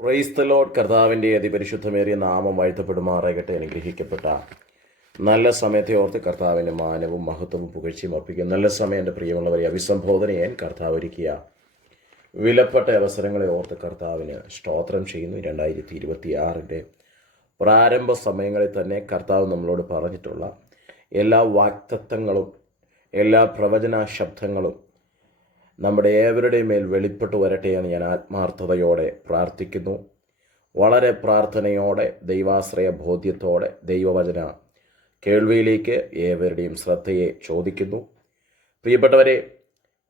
Praise the Lord. കർത്താവിൻ്റെ അതിപരിശുദ്ധമേറിയ നാമം വാഴ്ത്തപ്പെടുമാറാകട്ടെ. അനുഗ്രഹിക്കപ്പെട്ട നല്ല സമയത്തെ ഓർത്ത് കർത്താവിൻ്റെ മാനവും മഹത്വവും പുകഴ്ചയും അർപ്പിക്കും. നല്ല സമയം എൻ്റെ പ്രിയമുള്ളവരെ അഭിസംബോധന ചെയ്യാൻ കർത്താവ് ഒരുക്കിയ വിലപ്പെട്ട അവസരങ്ങളെ ഓർത്ത് കർത്താവിന് സ്തോത്രം ചെയ്യുന്നു. 2026 പ്രാരംഭ സമയങ്ങളിൽ തന്നെ കർത്താവ് നമ്മളോട് പറഞ്ഞിട്ടുള്ള എല്ലാ വാഗ്ദത്തങ്ങളും എല്ലാ പ്രവചന ശബ്ദങ്ങളും നമ്മുടെ ഏവരുടെയും മേൽ വെളിപ്പെട്ടു വരട്ടെ എന്ന് ഞാൻ ആത്മാർത്ഥതയോടെ പ്രാർത്ഥിക്കുന്നു. വളരെ പ്രാർത്ഥനയോടെ ദൈവാശ്രയ ബോധ്യത്തോടെ ദൈവവചന കേൾവിയിലേക്ക് ഏവരുടെയും ശ്രദ്ധയെ ചോദിക്കുന്നു. പ്രിയപ്പെട്ടവരെ,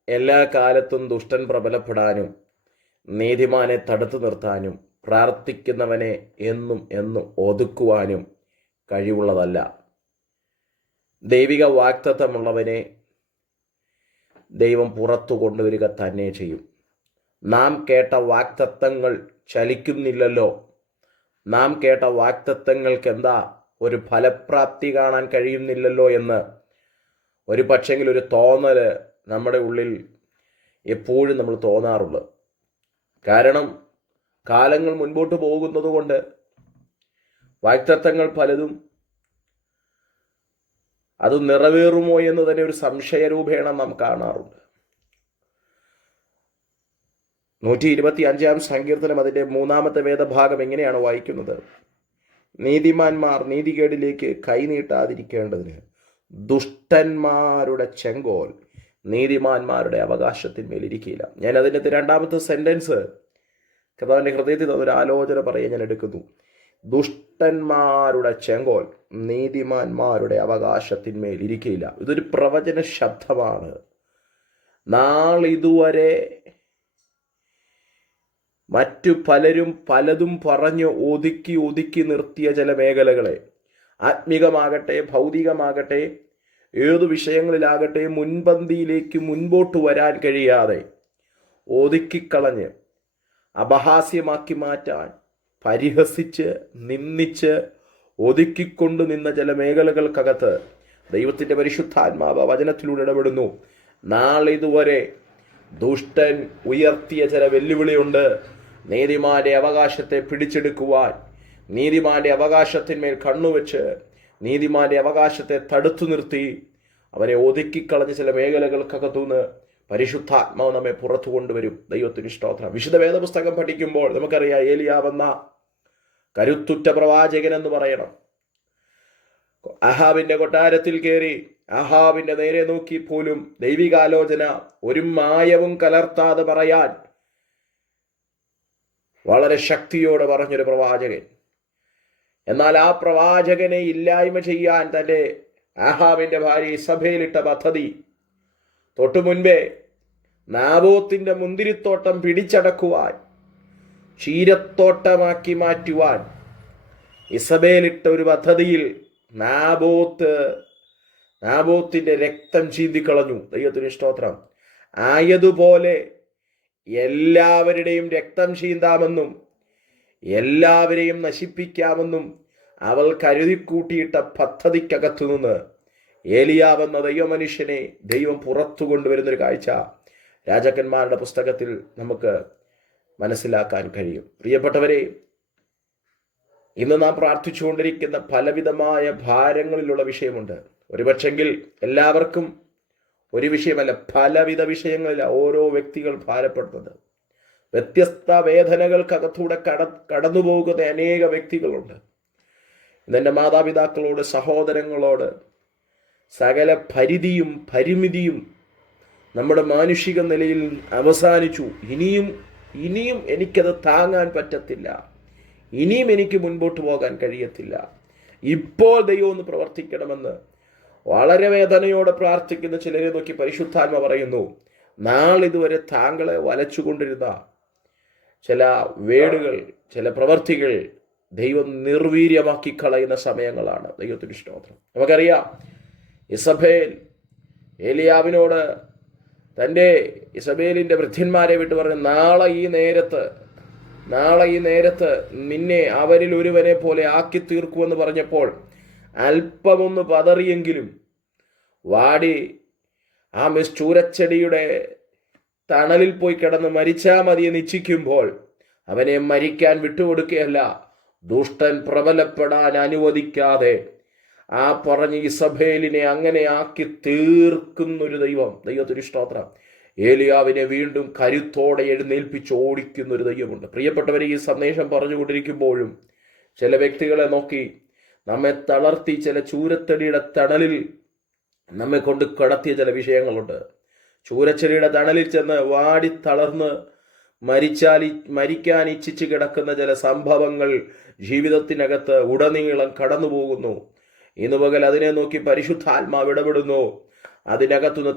എല്ലാ കാലത്തും ദുഷ്ടൻ പ്രബലപ്പെടാനും നീതിമാനെ തടുത്തു നിർത്താനും പ്രാർത്ഥിക്കുന്നവനെ എന്നും ഒതുക്കുവാനും കഴിവുള്ളതല്ല. ദൈവിക വാഗ്ദത്തമുള്ളവനെ ദൈവം പുറത്തു കൊണ്ടുവരിക തന്നെ ചെയ്യും. നാം കേട്ട വാഗ്ദത്തങ്ങൾ ചലിക്കുന്നില്ലല്ലോ. നാം കേട്ട വാഗ്ദത്തങ്ങൾക്ക് എന്താ ഒരു ഫലപ്രാപ്തി കാണാൻ കഴിയുന്നില്ലല്ലോ എന്ന് ഒരു പക്ഷെങ്കിൽ ഒരു തോന്നൽ നമ്മുടെ ഉള്ളിൽ എപ്പോഴും നമ്മൾ തോന്നാറുണ്ട്. കാരണം കാലങ്ങൾ മുൻപോട്ട് പോകുന്നത് കൊണ്ട് വാഗ്ദത്തങ്ങൾ പലതും അത് നിറവേറുമോ എന്ന് തന്നെ ഒരു സംശയരൂപേണ നാം കാണാറുണ്ട്. 125 സങ്കീർത്തനം അതിൻ്റെ 3-ാമത്തെ വേദഭാഗം എങ്ങനെയാണ് വായിക്കുന്നത്? നീതിമാന്മാർ നീതികേടിലേക്ക് കൈനീട്ടാതിരിക്കേണ്ടതിന് ദുഷ്ടന്മാരുടെ ചെങ്കോൽ നീതിമാന്മാരുടെ അവകാശത്തിന്മേലിരിക്കില്ല. ഞാൻ അതിൻ്റെ 2-ാമത്തെ സെൻറ്റൻസ് കർത്താവിൻ്റെ ഹൃദയത്തിൽ ഒരു ആലോചന പറയാൻ ഞാൻ എടുക്കുന്നു. ദുഷ്ടന്മാരുടെ ചെങ്കോൽ നീതിമാന്മാരുടെ അവകാശത്തിന്മേൽ ഇരിക്കില്ല. ഇതൊരു പ്രവചന ശബ്ദമാണ്. നാളിതുവരെ മറ്റു പലരും പലതും പറഞ്ഞ് ഒതുക്കി നിർത്തിയ ചില മേഖലകളെ, ആത്മീകമാകട്ടെ ഭൗതികമാകട്ടെ ഏതു വിഷയങ്ങളിലാകട്ടെ മുൻപന്തിയിലേക്ക് മുൻപോട്ട് വരാൻ കഴിയാതെ ഒതുക്കിക്കളഞ്ഞ് അപഹാസ്യമാക്കി മാറ്റാൻ പരിഹസിച്ച് നിന്ദിച്ച് ഒതുക്കിക്കൊണ്ടു നിന്ന ചില മേഖലകൾക്കകത്ത് ദൈവത്തിൻ്റെ പരിശുദ്ധാത്മാവ് വചനത്തിലൂടെ ഇടപെടുന്നു. നാളിതുവരെ ദുഷ്ടൻ ഉയർത്തിയ ചില വെല്ലുവിളിയുണ്ട്. നീതിമാന്റെ അവകാശത്തെ പിടിച്ചെടുക്കുവാൻ, നീതിമാന്റെ അവകാശത്തിന്മേൽ കണ്ണുവെച്ച് നീതിമാന്റെ അവകാശത്തെ തടുത്തു നിർത്തി അവനെ ഒതുക്കിക്കളഞ്ഞ ചില മേഖലകൾക്കകത്തുനിന്ന് പരിശുദ്ധാത്മാവ് നമ്മെ പുറത്തു കൊണ്ടുവരും. ദൈവത്തിന് സ്തോത്രം. വിശുദ്ധ വേദപുസ്തകം പഠിക്കുമ്പോൾ നമുക്കറിയാം, ഏലിയാവെന്ന കരുത്തുറ്റ പ്രവാചകൻ എന്ന് പറയണം. അഹാബിന്റെ കൊട്ടാരത്തിൽ കയറി അഹാബിന്റെ നേരെ നോക്കി പോലും ദൈവികാലോചന ഒരു മായവും കലർത്താതെ പറയാൻ വളരെ ശക്തിയോടെ പറഞ്ഞൊരു പ്രവാചകൻ. എന്നാൽ ആ പ്രവാചകനെ ഇല്ലായ്മ ചെയ്യാൻ തൻ്റെ അഹാബിന്റെ ഭാര്യ ഇസബേലിട്ട പദ്ധതി തൊട്ടു മുൻപേ നാബോത്തിന്റെ മുന്തിരിത്തോട്ടം പിടിച്ചടക്കുവാൻ, ക്ഷീരത്തോട്ടമാക്കി മാറ്റുവാൻ ഇസബേലിട്ട ഒരു പദ്ധതിയിൽ നാബോത്തിന്റെ രക്തം ചീന്തിക്കളഞ്ഞു. ദൈവത്തിന് സ്തോത്രം. ആയതുപോലെ എല്ലാവരുടെയും രക്തം ചീന്താമെന്നും എല്ലാവരെയും നശിപ്പിക്കാമെന്നും അവൾ കരുതിക്കൂട്ടിയിട്ട പദ്ധതിക്കകത്തുനിന്ന് ഏലിയാവെന്ന ദൈവമനുഷ്യനെ ദൈവം പുറത്തു കൊണ്ടുവരുന്നൊരു കാഴ്ച രാജാക്കന്മാരുടെ പുസ്തകത്തിൽ നമുക്ക് മനസ്സിലാക്കാൻ കഴിയും. പ്രിയപ്പെട്ടവരെ, ഇന്ന് നാം പ്രാർത്ഥിച്ചുകൊണ്ടിരിക്കുന്ന പലവിധമായ ഭാരങ്ങളിലുള്ള വിഷയമുണ്ട്. ഒരുപക്ഷെങ്കിൽ എല്ലാവർക്കും ഒരു വിഷയമല്ല, പലവിധ വിഷയങ്ങളിൽ ഓരോ വ്യക്തികൾ ഭാരപ്പെടുന്നത്. വ്യത്യസ്ത വേദനകൾക്കകത്തൂടെ കടന്നു പോകുന്ന അനേക വ്യക്തികളുണ്ട്. ഇന്നെൻ്റെ മാതാപിതാക്കളോട്, സഹോദരങ്ങളോട് സകല പരിമിതിയും നമ്മുടെ മാനുഷിക നിലയിൽ അവസാനിച്ചു. ഇനിയും എനിക്കത് താങ്ങാൻ പറ്റത്തില്ല. ഇനിയും എനിക്ക് മുൻപോട്ട് പോകാൻ കഴിയത്തില്ല. ഇപ്പോൾ ദൈവം ഒന്ന് പ്രവർത്തിക്കണമെന്ന് വളരെ വേദനയോടെ പ്രാർത്ഥിക്കുന്ന ചിലരെ നോക്കി പരിശുദ്ധാത്മ പറയുന്നു, നാളിതുവരെ താങ്കളെ വലച്ചുകൊണ്ടിരുന്ന ചില വേടുകൾ, ചില പ്രവർത്തികൾ ദൈവം നിർവീര്യമാക്കി കളയുന്ന സമയങ്ങളാണ്. ദൈവത്തിന് സ്തോത്രം. നമുക്കറിയാം, ഇസബേൽ ഏലിയാവിനോട് തൻ്റെ ഇസബേലിൻ്റെ വൃദ്ധന്മാരെ വിട്ട് പറഞ്ഞു, നാളെ ഈ നേരത്ത് നിന്നെ അവരിൽ ഒരുവനെ പോലെ ആക്കി തീർക്കുമെന്ന് പറഞ്ഞപ്പോൾ അല്പമൊന്ന് പതറിയെങ്കിലും വാടി ആ ചൂരച്ചെടിയുടെ തണലിൽ പോയി കിടന്ന് മരിച്ചാൽ മതിയെന്ന് ഇച്ഛിക്കുമ്പോൾ അവനെ മരിക്കാൻ വിട്ടുകൊടുക്കുകയല്ല, ദുഷ്ടൻ പ്രബലപ്പെടാൻ അനുവദിക്കാതെ ആ പറഞ്ഞ ഇസബേലിനെ അങ്ങനെ ആക്കി തീർക്കുന്നൊരു ദൈവത്തിന് സ്തോത്രം. ഏലിയാവിനെ വീണ്ടും കരുത്തോടെ എഴുന്നേൽപ്പിച്ച് ഓടിക്കുന്ന ഒരു ദൈവമുണ്ട്. പ്രിയപ്പെട്ടവരെ, ഈ സന്ദേശം പറഞ്ഞുകൊണ്ടിരിക്കുമ്പോഴും ചില വ്യക്തികളെ നോക്കി നമ്മെ തളർത്തി ചില ചൂരത്തടിയുടെ തണലിൽ നമ്മെ കൊണ്ട് കടത്തിയ ചില വിഷയങ്ങളുണ്ട്. ചൂരച്ചെടിയുടെ തണലിൽ ചെന്ന് വാടി തളർന്ന് മരിക്കാൻ ഇച്ഛിച്ച് കിടക്കുന്ന ചില സംഭവങ്ങൾ ജീവിതത്തിനകത്ത് ഉടനീളം കടന്നു പോകുന്നു. ഇന്ന് പകൽ അതിനെ നോക്കി പരിശുദ്ധാത്മാവ് ഇടപെടുന്നു. അതിനകത്തുനിന്ന്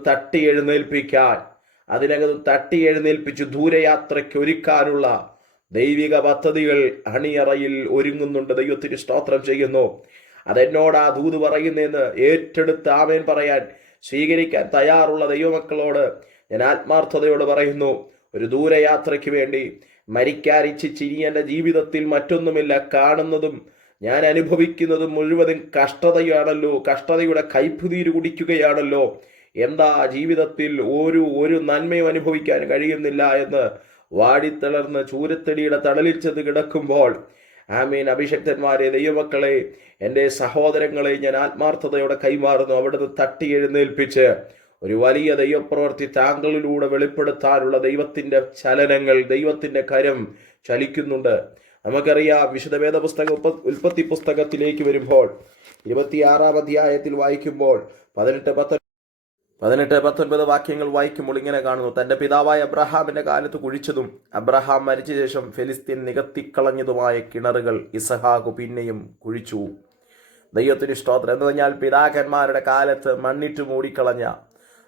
തട്ടി എഴുന്നേൽപ്പിച്ച് ദൂരയാത്രയ്ക്ക് ഒരുക്കാനുള്ള ദൈവിക പദ്ധതികൾ അണിയറയിൽ ഒരുങ്ങുന്നുണ്ട്. ദൈവത്തിന് സ്തോത്രം ചെയ്യുന്നു. അതെന്നോട് ആ ദൂത് പറയുന്നതെന്ന് ഏറ്റെടുത്ത് ആമേൻ പറയാൻ സ്വീകരിക്കാൻ തയ്യാറുള്ള ദൈവമക്കളോട് ഞാൻ ആത്മാർത്ഥതയോട് പറയുന്നു. ഒരു ദൂരയാത്രയ്ക്ക് വേണ്ടി മരിക്കാൻ ഇച്ഛിച്ച് ഇനി എൻ്റെ ജീവിതത്തിൽ മറ്റൊന്നുമില്ല, കാണുന്നതും ഞാൻ അനുഭവിക്കുന്നതും മുഴുവനും കഷ്ടതയാണല്ലോ, കഷ്ടതയുടെ കയ്പുനീര് കുടിക്കുകയാണല്ലോ, എന്താ ജീവിതത്തിൽ ഒരു നന്മയും അനുഭവിക്കാൻ കഴിയുന്നില്ല എന്ന് വാടിത്തളർന്ന് ചൂരത്തടിയുടെ തണലിൽ ചെന്ന് കിടക്കുമ്പോൾ ആമീൻ, അഭിഷക്തന്മാരെ, ദൈവമക്കളെ, എൻ്റെ സഹോദരങ്ങളെ ഞാൻ ആത്മാർത്ഥതയോടെ കൈമാറുന്നു. അവിടുന്ന് തട്ടി എഴുന്നേൽപ്പിച്ച് ഒരു വലിയ ദൈവപ്രവൃത്തി താങ്കളിലൂടെ വെളിപ്പെടുത്താനുള്ള ദൈവത്തിൻ്റെ ചലനങ്ങൾ, ദൈവത്തിൻ്റെ കരം ചലിക്കുന്നുണ്ട്. നമുക്കറിയാം, വിശുദ്ധ വേദപുസ്തകം ഉൽപ്പത്തി പുസ്തകത്തിലേക്ക് വരുമ്പോൾ 26-ാം അധ്യായത്തിൽ വായിക്കുമ്പോൾ 18-19 വാക്യങ്ങൾ വായിക്കുമ്പോൾ ഇങ്ങനെ കാണുന്നു. തൻ്റെ പിതാവായ അബ്രഹാമിൻ്റെ കാലത്ത് കുഴിച്ചതും അബ്രഹാം മരിച്ച ശേഷം ഫെലിസ്തീൻ നികത്തിക്കളഞ്ഞതുമായ കിണറുകൾ ഇസഹാക്ക് പിന്നെയും കുഴിച്ചു. ദൈവത്തിന് സ്തോത്രം. എന്ന് പറഞ്ഞാൽ പിതാക്കന്മാരുടെ കാലത്ത് മണ്ണിട്ട് മൂടിക്കളഞ്ഞ,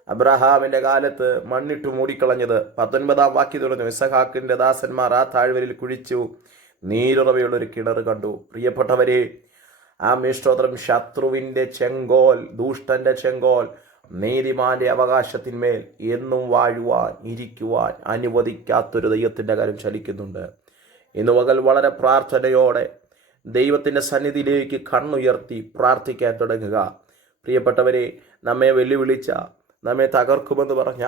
അബ്രഹാമിൻ്റെ കാലത്ത് മണ്ണിട്ട് മൂടിക്കളഞ്ഞത് 19-ാം വാക്യം തുടർന്നു. ഇസഹാക്കിൻ്റെ ദാസന്മാർ ആ താഴ്വരയിൽ കുഴിച്ചു നീരുറവയുള്ളൊരു കിണർ കണ്ടു. പ്രിയപ്പെട്ടവരെ, ആ സ്തോത്രം, ശത്രുവിൻ്റെ ചെങ്കോൽ, ദുഷ്ടന്റെ ചെങ്കോൽ നീതിമാന്റെ അവകാശത്തിന്മേൽ എന്നും വാഴുവാൻ ഇരിക്കുവാൻ അനുവദിക്കാത്തൊരു ദൈവത്തിൻ്റെ കാര്യം ചലിക്കുന്നുണ്ട്. ഇന്ന് പകൽ വളരെ പ്രാർത്ഥനയോടെ ദൈവത്തിൻ്റെ സന്നിധിയിലേക്ക് കണ്ണുയർത്തി പ്രാർത്ഥിക്കാൻ തുടങ്ങുക. പ്രിയപ്പെട്ടവരെ, നമ്മെ വെല്ലുവിളിച്ച, നമ്മെ തകർക്കുമെന്ന് പറഞ്ഞ,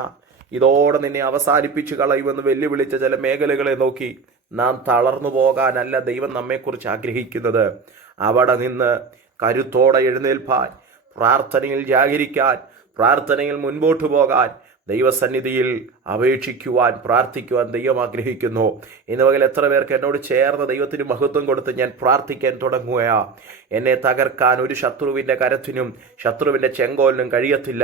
ഇതോടെ നിന്നെ അവസാനിപ്പിച്ച് കളയുമെന്ന് വെല്ലുവിളിച്ച ചില മേഖലകളെ നോക്കി നാം തളർന്നു പോകാനല്ല ദൈവം നമ്മെക്കുറിച്ച് ആഗ്രഹിക്കുന്നത്. അവിടെ നിന്ന് കരുത്തോടെ എഴുന്നേൽപ്പാൻ, പ്രാർത്ഥനയിൽ ജാഗരിക്കാൻ, പ്രാർത്ഥനയിൽ മുൻപോട്ട് പോകാൻ, ദൈവസന്നിധിയിൽ അപേക്ഷിക്കുവാൻ, പ്രാർത്ഥിക്കുവാൻ ദൈവം ആഗ്രഹിക്കുന്നു. ഇന്ന് പകൽ എത്ര പേർക്ക് എന്നോട് ചേർന്ന് ദൈവത്തിന് മഹത്വം കൊടുത്ത് ഞാൻ പ്രാർത്ഥിക്കാൻ തുടങ്ങുകയാ. എന്നെ തകർക്കാൻ ഒരു ശത്രുവിൻ്റെ കരത്തിനും ശത്രുവിൻ്റെ ചെങ്കോലിനും കഴിയത്തില്ല.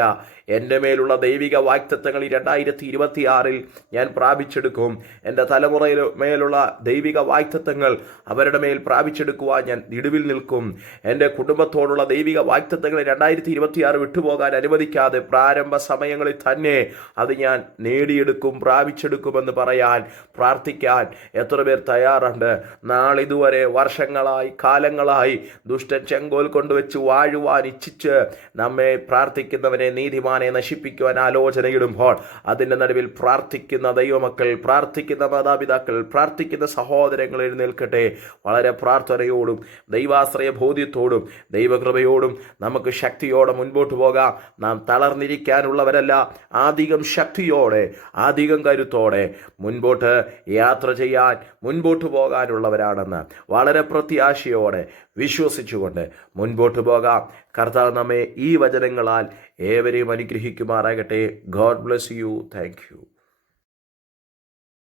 എൻ്റെ മേലുള്ള ദൈവിക വാഗ്ദത്തങ്ങൾ 2026 ഞാൻ പ്രാപിച്ചെടുക്കും. എൻ്റെ തലമുറയിൽ മേലുള്ള ദൈവിക വാഗ്ദത്തങ്ങൾ അവരുടെ മേൽ പ്രാപിച്ചെടുക്കുവാൻ ഞാൻ ഇടിവിൽ നിൽക്കും. എൻ്റെ കുടുംബത്തോടുള്ള ദൈവിക വാഗ്ദത്തങ്ങൾ 2026 വിട്ടുപോകാൻ അനുവദിക്കാതെ പ്രാരംഭ സമയങ്ങളിൽ തന്നെ അത് ഞാൻ നേടിയെടുക്കും, പ്രാപിച്ചെടുക്കുമെന്ന് പറയാൻ, പ്രാർത്ഥിക്കാൻ എത്ര പേർ തയ്യാറുണ്ട്? നാളിതുവരെ വർഷങ്ങളായി, കാലങ്ങളായി ദുഷ്ടൻ ചെങ്കോൽ കൊണ്ടുവച്ച് വാഴുവാൻ ഇച്ഛിച്ച് നമ്മെ പ്രാർത്ഥിക്കുന്നവനെ, നീതിമാനെ നശിപ്പിക്കുവാൻ ആലോചനയിടുമ്പോൾ അതിൻ്റെ നടുവിൽ പ്രാർത്ഥിക്കുന്ന ദൈവമക്കൾ, പ്രാർത്ഥിക്കുന്ന മാതാപിതാക്കൾ, പ്രാർത്ഥിക്കുന്ന സഹോദരങ്ങൾ എഴുന്നേൽക്കട്ടെ. വളരെ പ്രാർത്ഥനയോടും ദൈവാശ്രയ ബോധ്യത്തോടും ദൈവകൃപയോടും നമുക്ക് ശക്തിയോടെ മുൻപോട്ട് പോകാം. നാം തളർന്നിരിക്കാനുള്ളവരല്ല, അധികം ശക്തിയോടെ, അധികം കരുത്തോടെ മുൻപോട്ട് യാത്ര ചെയ്യാൻ, മുൻപോട്ട് പോകാനുള്ളവരാണെന്ന് വളരെ പ്രത്യാശയോടെ വിശ്വസിച്ചുകൊണ്ട് മുൻപോട്ട് പോകാം. കർത്താവ് നമ്മെ ഈ വചനങ്ങളാൽ ഏവരെയും അനുഗ്രഹിക്കുമാറാകട്ടെ. God bless you. Thank you.